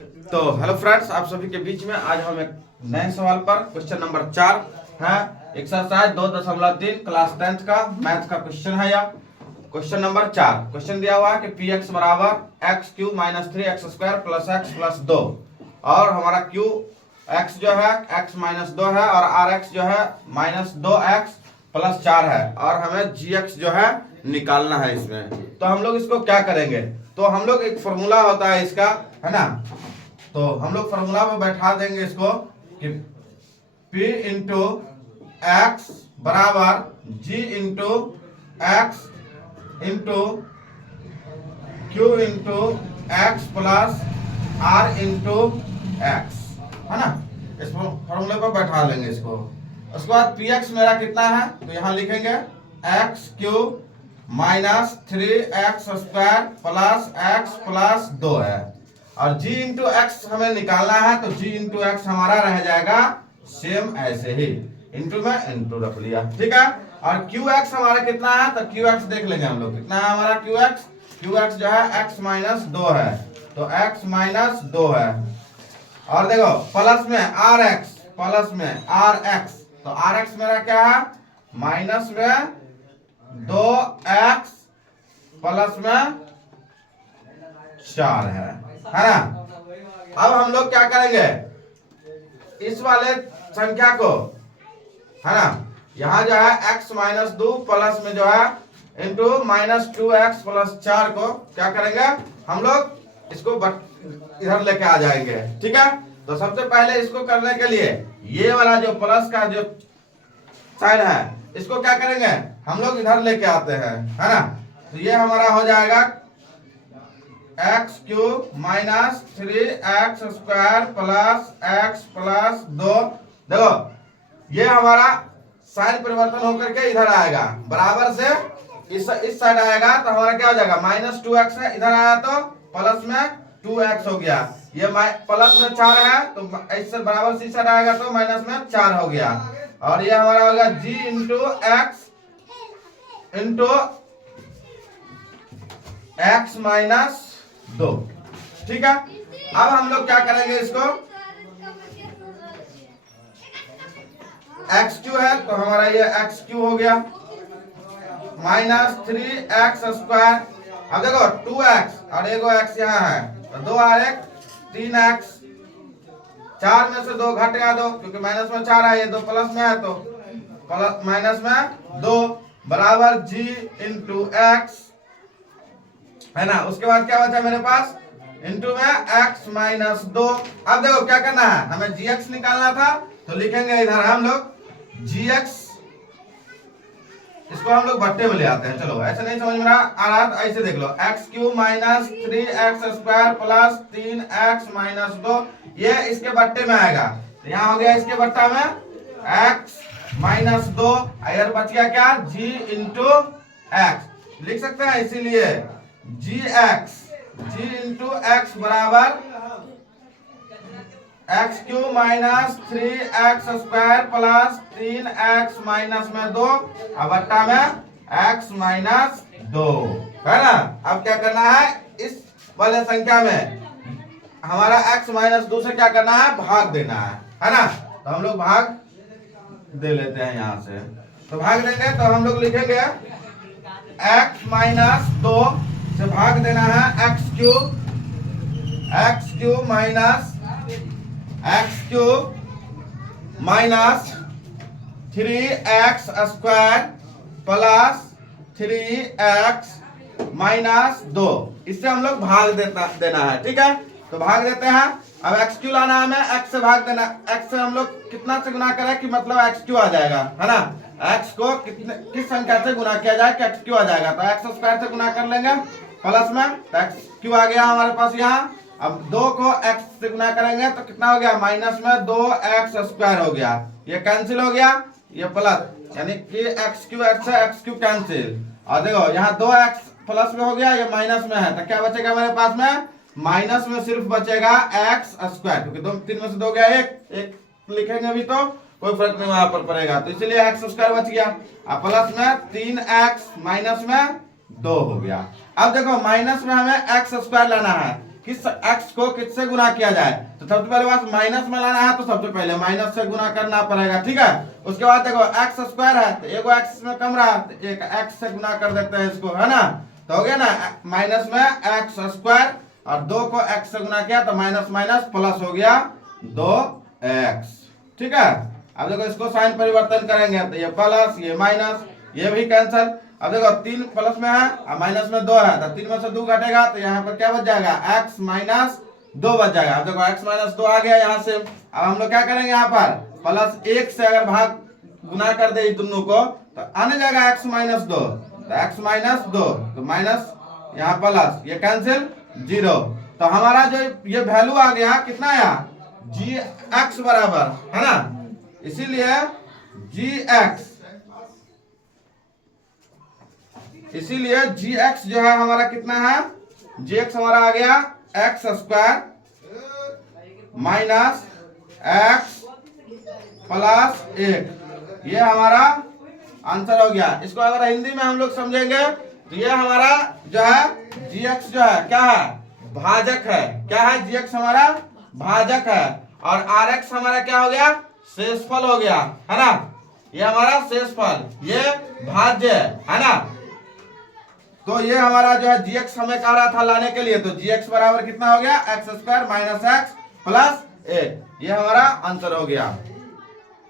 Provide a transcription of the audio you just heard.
तो hello friends, आप सभी के बीच में आज हम एक नए सवाल पर क्वेश्चन नंबर 4 है एक्सरसाइज 2.3 क्लास 10th का मैथ का क्वेश्चन है। यह क्वेश्चन नंबर 4 क्वेश्चन दिया हुआ है कि पी एक्स बराबर x Q minus 3x² plus x plus 2 और हमारा क्यू एक्स जो है x माइनस 2 है और आर एक्स जो है माइनस 2x प्लस 4 है और हमें जी एक्स जो है निकालना है इसमें। तो हम लोग इसको क्या करेंगे, तो हम लोग एक फॉर्मूला होता है इसका, है ना। तो हम लोग फॉर्मूला में बैठा देंगे इसको कि P इंटू एक्स बराबर G into x into Q into x plus R into x, है ना। इस फॉर्मूले पर बैठा लेंगे इसको। उसके बाद पी एक्स मेरा कितना है, तो यहाँ लिखेंगे x cube minus 3x² plus 2 है और g इंटू एक्स हमें निकालना है, तो g इंटू एक्स हमारा रह जाएगा सेम ऐसे ही, इंटू में इंटू रख लिया, ठीक है। और क्यू एक्स हमारा कितना है, तो क्यू एक्स देख लेंगे हम लोग कितना है हमारा क्यू एक्स जो है x माइनस 2 है, तो x माइनस 2 है और देखो प्लस में आर एक्स, तो आर एक्स मेरा क्या है माइनस में 2x प्लस में 4 है ना। अब हम लोग क्या करेंगे, इस वाले संख्या को, है ना, यहाँ जो है x माइनस 2 प्लस में जो है इंटू माइनस 2x प्लस 4 को क्या करेंगे हम लोग इसको इधर लेके आ जाएंगे, ठीक है। तो सबसे पहले इसको करने के लिए ये वाला जो प्लस का जो साइन है इसको क्या करेंगे हम लोग इधर लेके आते हैं, है ना। तो ये हमारा हो जाएगा x cube minus 3x² plus x plus 2। देखो ये हमारा साइन परिवर्तन होकर के इधर आएगा, बराबर से इस साइड आएगा, तो हमारा क्या हो जाएगा माइनस 2x है, इधर आया तो प्लस में 2x हो गया। ये प्लस में 4 है तो इससे बराबर से इस साइड आएगा तो माइनस में 4 हो गया और ये हमारा होगा g into x into x minus 2, ठीक है। अब हम लोग क्या करेंगे इसको, एक्स क्यू है तो हमारा ये एक्स क्यू हो गया माइनस 3x²। अब देखो 2x और एगो x यहाँ है तो 2 और 1 3x, 4 में से 2 घट गया 2 क्योंकि माइनस में 4 है, ये 2 प्लस में है तो प्लस माइनस में 2 बराबर g इंटू एक्स, है ना। उसके बाद क्या बचा मेरे पास इंटू में x माइनस 2। अब देखो क्या करना है, हमें gx निकालना था तो लिखेंगे इधर हम लोग gx, इसको हम लोग भट्टे में ले आते हैं। चलो ऐसे नहीं समझ में आ रहा तो ऐसे देख लो, x cube minus 3x² plus 3x minus 2, ये इसके भट्टे में आएगा तो यहाँ हो गया इसके भट्टा में x माइनस 2, इधर बच गया क्या g इंटू एक्स, लिख सकते हैं इसीलिए g इंटू एक्स बराबर x cube minus 3x² plus 3x minus में 2 अब बट्टा में x माइनस 2, है ना। अब क्या करना है, इस वाले संख्या में हमारा x माइनस 2 से क्या करना है भाग देना है ना। तो हम लोग भाग दे लेते हैं यहाँ से, तो भाग देंगे तो हम लोग लिखेंगे x माइनस 2 से भाग देना है x cube minus x cube minus 3x² plus 3x minus 2, इससे हम लोग भाग देना है, ठीक है। तो भाग देते हैं। अब एक्स क्यू लाना है हमें, एक्स से भाग देना, एक्स से हम लोग कितना से गुना करें कि मतलब एक्स क्यू आ जाएगा, है ना। एक्स को किस संख्या से गुना किया जाए कि एक्स क्यू आ जाएगा, तो x² से गुना कर लेंगे प्लस में, तो एक्स क्यू आ गया हमारे पास यहाँ। अब 2 को x से गुना करेंगे तो कितना हो गया माइनस में 2x² हो गया, ये कैंसिल हो गया, ये प्लस, यानी कि एक्स क्यू कैंसिल। और देखो यहाँ 2x प्लस में हो गया, ये माइनस में है, तो क्या बचेगा मेरे पास में माइनस में सिर्फ बचेगा x², क्योंकि 3 में से 2 गया, एक लिखेंगे भी तो कोई फर्क नहीं वहां पर पड़ेगा, तो इसलिए x² बच गया। अब प्लस में 3x माइनस में 2 हो गया। अब देखो माइनस में हमें x² लाना है, किस x को किससे गुना किया जाए, तो सबसे पहले बात माइनस में लाना है, तो सबसे पहले माइनस से गुना करना पड़ेगा, ठीक है। उसके बाद देखो x स्क्वायर है, तो एगो x में कम रहा, तो एक x से गुना कर देते हैं इसको, है ना। तो हो गया ना, माइनस में x स्क्वायर और 2 को x से गुना किया तो माइनस माइनस प्लस हो गया 2x, ठीक है। अब देखो इसको साइन परिवर्तन करेंगे, तो ये प्लस ये माइनस, ये भी कैंसिल। अब देखो 3 प्लस में है और माइनस में 2 है, तो 3 में से 2 घटेगा, तो यहाँ पर क्या बच जाएगा, x माइनस 2 बच जाएगा। अब देखो x माइनस 2 आ गया यहाँ से। अब हम लोग क्या करेंगे, यहाँ पर प्लस 1 से अगर भाग गुना कर दे इस दोनों को, तो आने जाएगा x माइनस 2, तो x माइनस 2, तो माइनस यहाँ प्लस, ये कैंसिल 0। तो हमारा जो ये वैल्यू आ गया कितना आया, gx बराबर, है ना, इसीलिए gx जो है हमारा कितना है, gx हमारा आ गया x square minus x plus 1, ये हमारा आंसर हो गया। इसको अगर हिंदी में हम लोग समझेंगे तो ये हमारा जो है gx जो है क्या है, भाजक है। क्या है, gx हमारा भाजक है, और rx हमारा क्या हो गया, शेषफल हो गया, है ना। ये हमारा शेषफल, ये भाज्य है ना। तो ये हमारा जो है gx हमें कह रहा था लाने के लिए, तो gx बराबर कितना हो गया, x square minus x plus 1, ये हमारा आंसर हो गया।